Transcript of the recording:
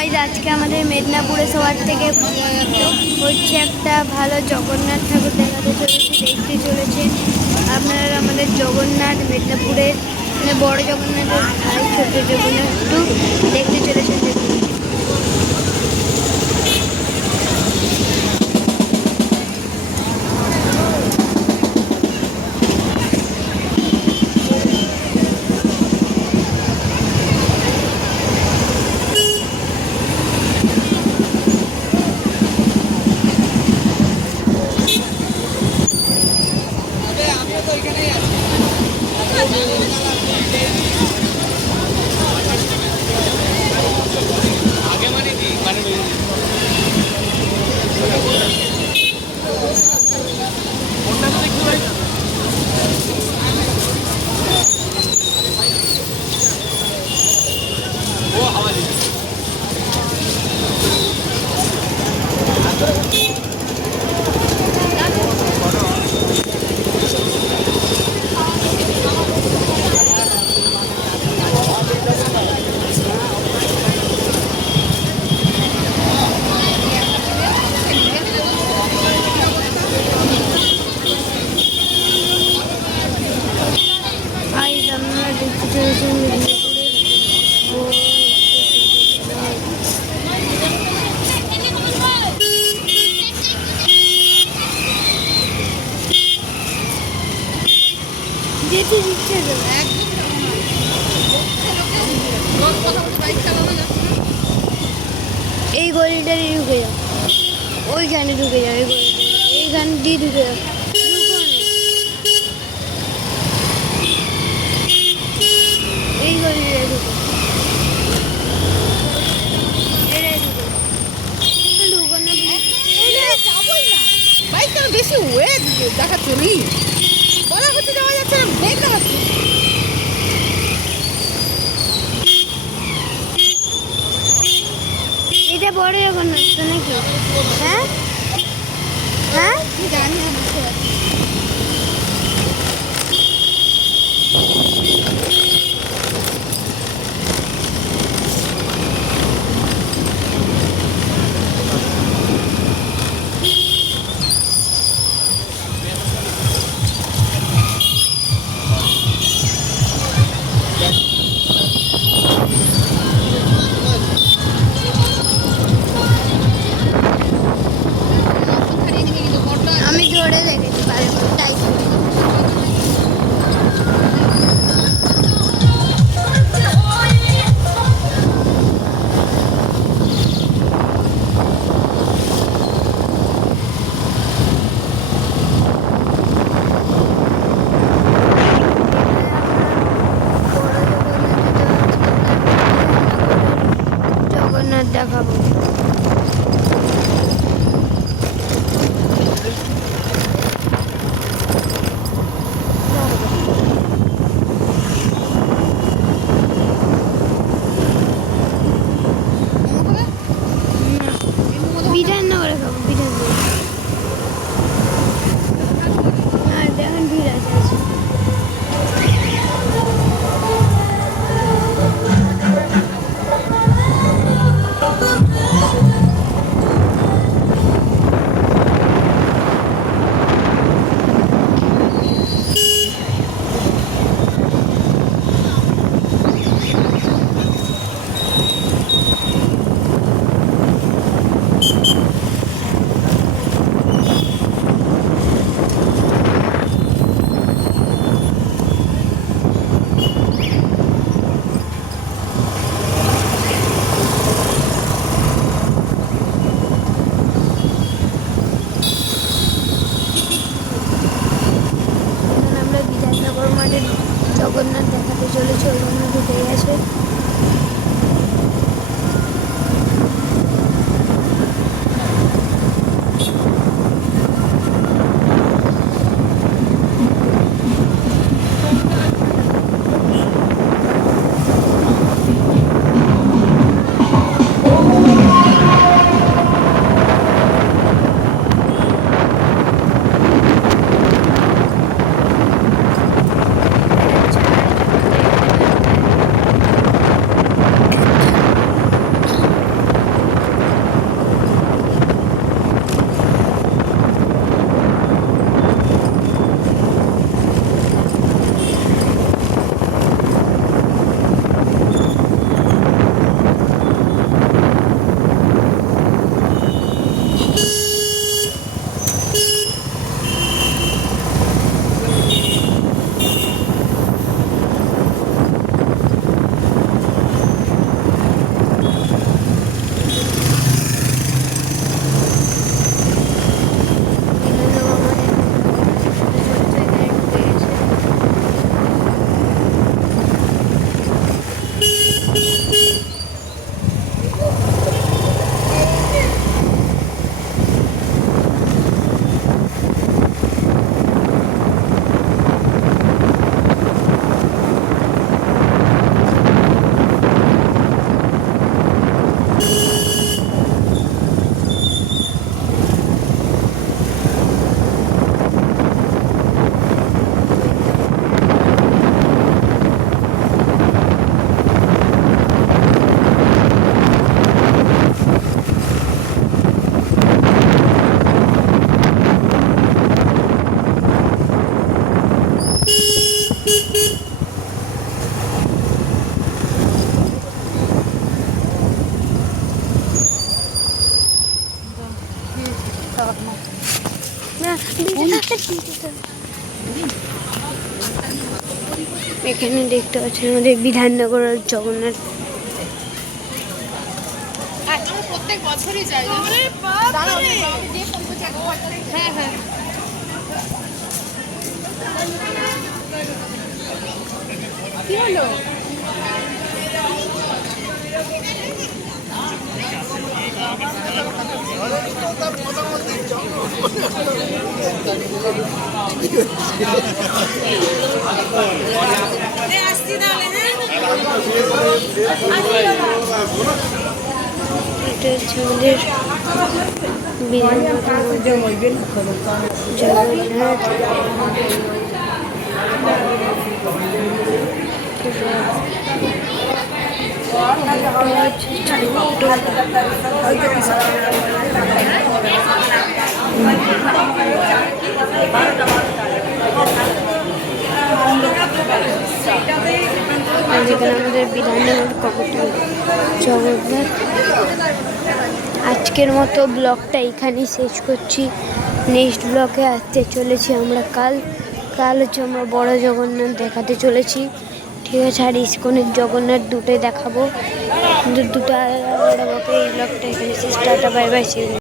Guys আজকে আমাদের মেদিনীপুরে সবার থেকে হচ্ছে একটা ভালো জগন্নাথ ঠাকুর দেখাতে চলেছে, দেখতে চলেছে আপনারা। আমাদের জগন্নাথ মেদিনীপুরের মানে বড় জগন্নাথের ভাই ছোট জগন্নাথ একটু দেখতে চলেছে। এই গলিটারই ঢুকে যাও, ওইখানে ঢুকে যাও, এই গলিটা এইখান দিয়ে ঢুকে যাও। এই গলিটায় ঢুকে বেশি ওয়েট দেখাচ্ছে নি বলা হচ্ছে যাওয়া যাচ্ছে না, ব্রেক দেখাচ্ছে। এটা বড় জগন্নাথ তো নাকি? হ্যাঁ হ্যাঁ জানি না, বুঝতে পারছি। আমি ধরে রেখেছি ভালো করে টাইট করে। জগন্নাথ দেখাবো। বিধাননগরে খাবো, বিধাননগর। হ্যাঁ দেখেন ভিড় আছে। এখানে দেখতে পাচ্ছেন আমাদের বিধাননগর জগন্নাথ। আমরা প্রত্যেক বছরই যাই। হ্যাঁ হ্যাঁ কি হলো? এটা হচ্ছে আমাদের বিধাননগর জগন্নাথ। যেখানে আমাদের বিধাননগর কমিটি জগন্নাথ। আজকের মতো ব্লগটা এখানেই শেষ করছি। নেক্সট ব্লগে আসতে চলেছি আমরা কাল হচ্ছে আমরা বড় জগন্নাথ দেখাতে চলেছি, ঠিক আছে। আর ইস্কনের জগন্নাথ দুটোই দেখাবো, কিন্তু দুটো আলাদা আলাদা। এই ব্লগটা এখানে শেষ। Tata, bye bye.